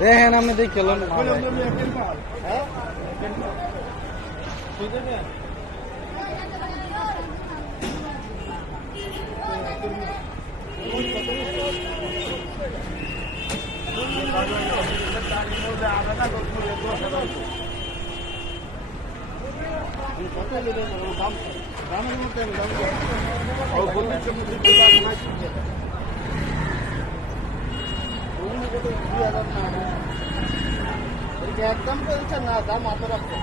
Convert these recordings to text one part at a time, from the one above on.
দেখেন আমি দেখলাম একদম বলছে না দাম অত রাখছে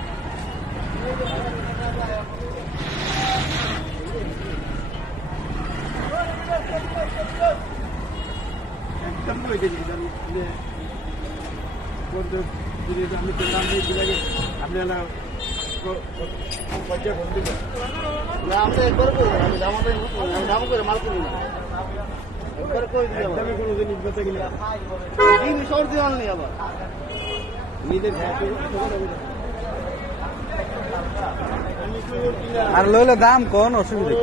একদম আমি পেলাম আপনি আমরা একবার করবো আমি দাম করে মাল করি না একবার করে দিই সর্দি মাল নেই আবার নিজের আর লইলে দাম কোন অসুবিধা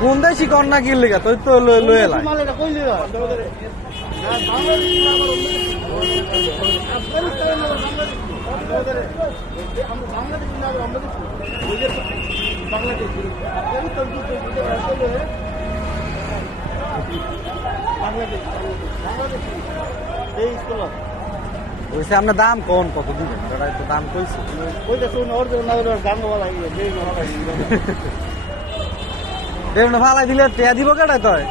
কোন দেশি কন্যা কিনলে তুই তো লই এলাই আপনার দাম কোন কত দিবেন তো দাম কইছে ফালাই দিলে টেয়া দিব কেটা তয়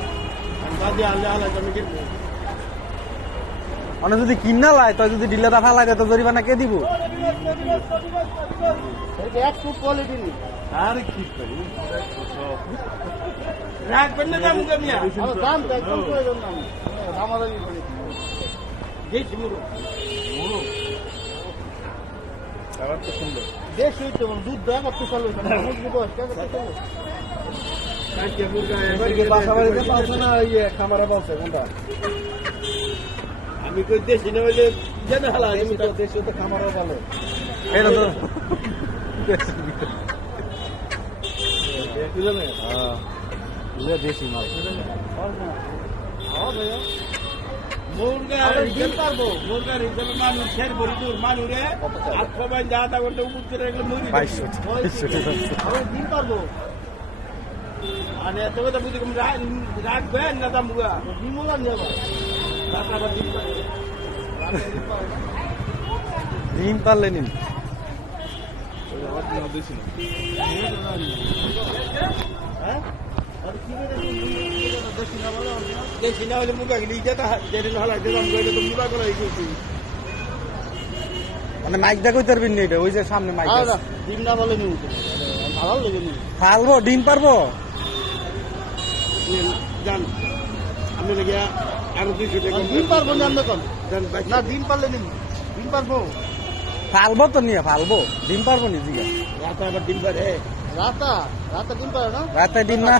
অনেক যদি কিনা লাই তয় যদি ডিলাটা ফালাই দেয় তো জরিমানা কে দিব আর কি করি রাখবেন না দাম কমিয়া দাম একদম প্রয়োজন না দামাদামি করে দেখি মুরো মুরো খাবার তো সুন্দর দেশ হইতে দুধ দেয় কত চালু মুরগি বস কেন কাকে মুরগা এবারে বাসা বাড়িতে পাওছে না এই খামারে বলছে কোনটা আমি কই দেশি না হইলে জানা হালা আমি তো দেশে তো খামারে বলে এটা তো দেশি মাল মানুষে আর সবাই যা তা করলে উপর করে দিন পারবো আর তবে তো বুঝি রাখবেন না দাম ডিমোলা নেবা ডিম পারলে নিন মানে মাইক দা কইতে পারবেন এটা ওই যে সামনে মাইক ডিম না বলে ভালো লেগে পারবো ডিম পারবো জান আমি লেগে আরো ডিম পারবো না না ডিম পারলে নিন ডিম পারবো ফালবো তো নিয়ে ফালবো ডিম পারবো নি জিগা রাতা আবার ডিম পারে রাতা রাতা ডিম পারে না রাতে ডিম না